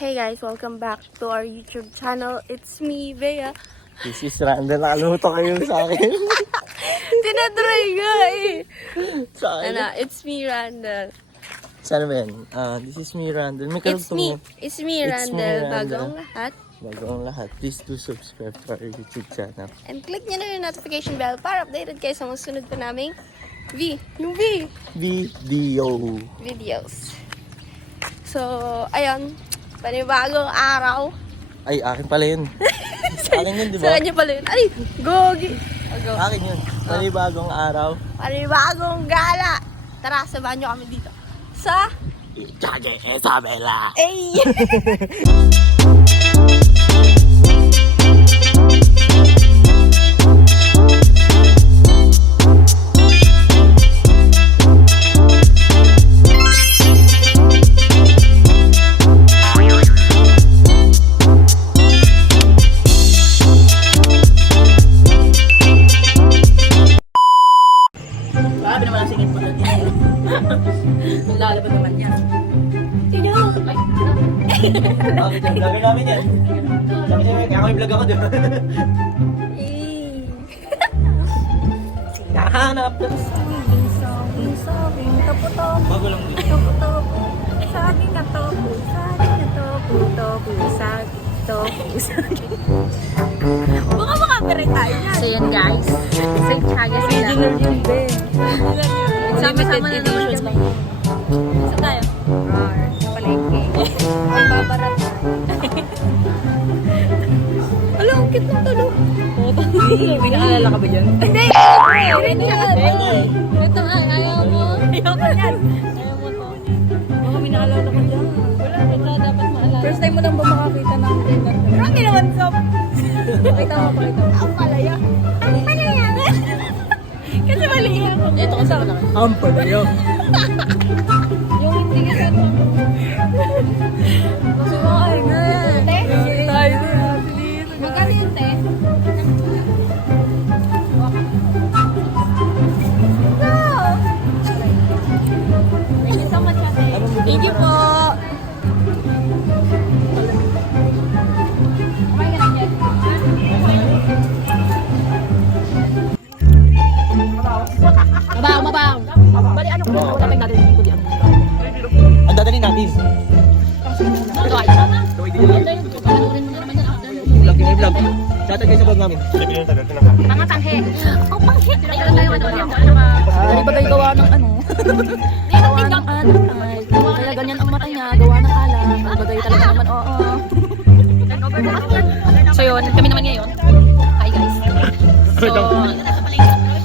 Hey guys, welcome back to our YouTube channel. It's me, Bea. This is Randall. Nakaluto kayo sa akin. Tinatry nga eh. Sa akin? It's me, Randall. Sana ba yan? This is me, Randall. May karugtong mo. It's me, Randall. Bagong lahat. Bagong lahat. Please do subscribe to our YouTube channel. And click nyo na yung notification bell para updated kayo sa mga sunod pa naming videos. So, ayun. Panibagong araw. Ay, akin pala yun. Akin yun, di ba? Sa kanya pala yun. Ay, gogi. Go. Akin yun. Panibagong araw. Panibagong gala. Tara, sabahan nyo kami dito. Sa Chage Isabela. Ay! Grabe naman ang singit mo doon. Lalabas naman yan. Bakit yan? Vlogger namin yan. Sabi niya, kaya ako yung vlog ako doon. Nahanap na. Bago lang dito. Baka makapirin tayo niyan. So yan guys. Safe Chaga sila. Original yun, be. Sama-sama na naman kami. Saan tayo? Palengke. Magbabarat na. Alam, ang cute ng tulog. May naalala ka ba dyan? Hindi! Rin yan! Ito nga, ayaw mo. Ayaw ko yan. Ayaw mo to. Baka may naalala ka dyan. Wala, ito dapat maalala. First time mo lang ba makakita ng ganyan? Marami naman, Sob. Pakita mo. Ang palaya. Ang palaya. Kasi mali yan. Ito kasi malaki. Ang palayo. Yung hindi ka sa Kasi mga girl. te. Tayo. Magkano yun, te? Thank you so much, ate. Thank you po. Okay ka lang dyan. Mabaw. Bali ano ko na wala natin dito diyan. Ang dadalhin natin. Ito ay. Panurin mo naman yan after. Vlog din, vlog. Shoutout kayo sa vlog namin. Mga tanghe. Oh, panghe. Ayun tayo ano yan. Iba kayo gawa ng ano. Gawa ng ano. Kaya ganyan ang mata niya. Gawa ng alam. Bagay talaga naman. Oo. So yun, kami naman ngayon. Hi guys. So,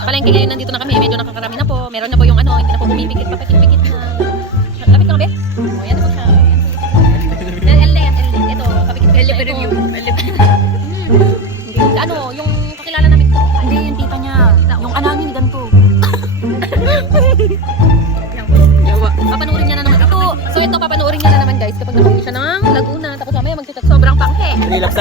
palengke ngayon nandito na kami. Medyo nakakarami na po. Meron na po yung ano. Hindi na po pumipikit. Papikit-pikit na. Lapit ka ba, be? O, yan na po siya. L. Ito, papikit-pikit na ito. Ano, yung kakilala namin ko. Hindi, yung tita niya. Yung ananin, ganito. Papanoorin niya na naman ito. So ito, papanoorin niya na naman guys kapag nakauwi siya ng Laguna. Tapos mamaya magsitat sobrang panghe. Relax.